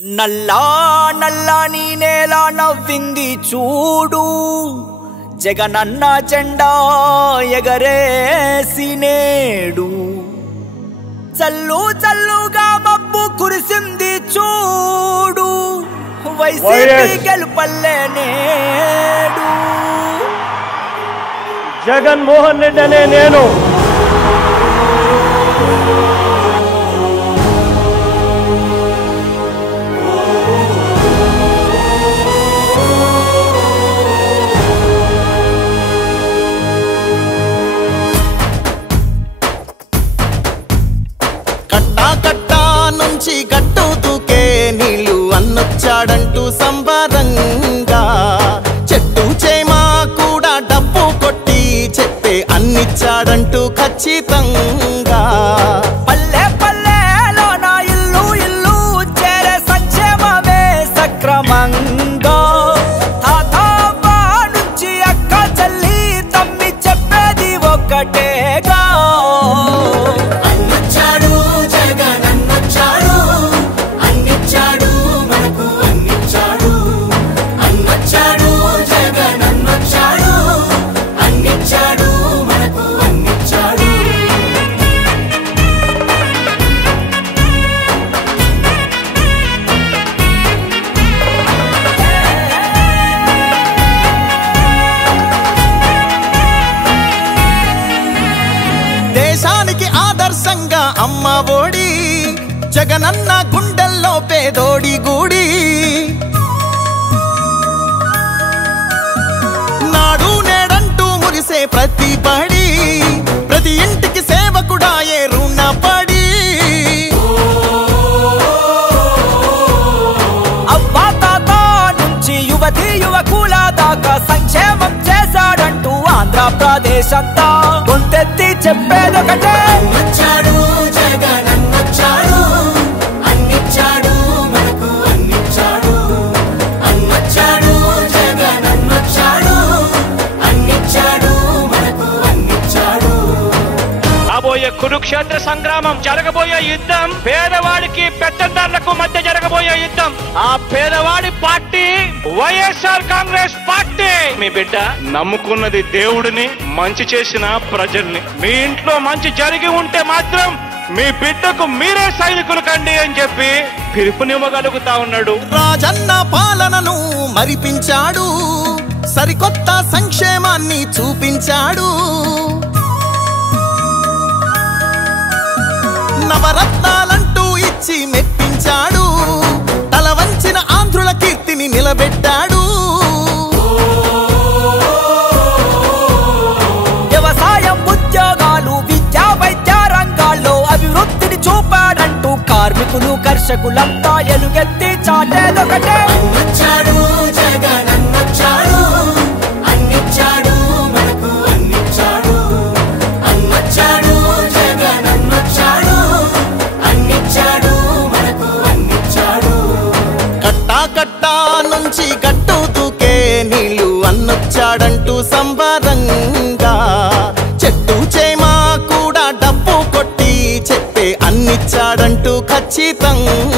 నల్లా నల్లని నేల నవ్వింది చూడు, జగనన్న జెండా ఎగరేసి నేడు. చల్లు చల్లుగా మబ్బు కురిసింది చూడు, వైసీపీ గెలుపల్లే నేడు. జగన్మోహన్ రెడ్డి అనే నేను నుంచి గట్టు దూకే నీళ్ళు అన్నొచ్చాడంటూ సంబరంగా, చెట్టు చేమా కూడా డబ్బు కొట్టి చెప్పే అన్నిచ్చాడంటూ ఖచ్చితంగా. పల్లె పల్లెలో నా ఇల్లు ఇల్లు చేరే సంక్షేమమే సక్రమంగా. తాతవ్వ నుంచి అక్క చెల్లి తమ్మి చెప్పేది ఒక్కటేగా, దేశానికి ఆదర్శంగా అమ్మ ఒడి, జగనన్న గుండెల్లో పేదోడి గుడి. నాడు నేడంటూ మురిసే ప్రతి పడి, ప్రతి ఇంటికి సేవకుడాయే రుణపడి. అవ్వా తాత నుంచి యువతి యువకుల దాకా సంక్షేమం చేశాడంటూ ఆంధ్రప్రదేశ్ అంతా గొంతెత్తి చెప్పేదొకటే. వచ్చాడు జగనన్నొచ్చాడు, అన్నిచ్చాడు మనకు అన్నిచ్చాడు. అన్నొచ్చాడు జగనన్నొచ్చాడు, అన్నిచ్చాడు మనకు అన్నిచ్చాడు. రాబోయే కురుక్షేత్ర సంగ్రామం, జరగబోయే యుద్ధం పేదవాడికి పెత్తందారులకు మధ్య జరగబోయే యుద్ధం. ఆ పేదవాడి పార్టీ వైఎస్ఆర్ కాంగ్రెస్ పార్టీ. మీ బిడ్డ నమ్ముకున్నది దేవుడిని, మంచి చేసిన ప్రజల్ని. మీ ఇంట్లో మంచి జరిగి ఉంటే మాత్రం మీ బిడ్డకు మీరే సైనికులు కండి అని చెప్పి పిలుపునివ్వగలుగుతా ఉన్నాడు. రాజన్న పాలనను మరిపించాడు, సరికొత్త సంక్షేమాన్ని చూపించాడు. నవరత్నాలంటూ ఇచ్చి మెప్పించాడు, తల వంచిన ఆంధ్రుల కీర్తిని నిలబెట్టాడు. వ్యవసాయం, ఉద్యోగాలు, విద్యా వైద్య రంగాల్లో అభివృద్ధిని చూపాడంటూ కార్మికులు కర్షకులంతా ఎలుగెత్తి చాటేదొకటే. అన్నొచ్చాడు జగనన్నొచ్చాడు, అన్నిచ్చాడు మనకు అన్నిచ్చాడు. అన్నొచ్చాడు జగనన్నొచ్చాడు, అన్నిచ్చాడు మనకు అన్నిచ్చాడు. కట్టా కట్టా నుంచి గట్టు దూకే నీళ్ళు అన్నొచ్చాడంటూ సంబరంగా, చెట్టు చేమా కూడా డబ్బు కొట్టి చెప్పే అన్నిచ్చాడంటూ ఖచ్చితంగా.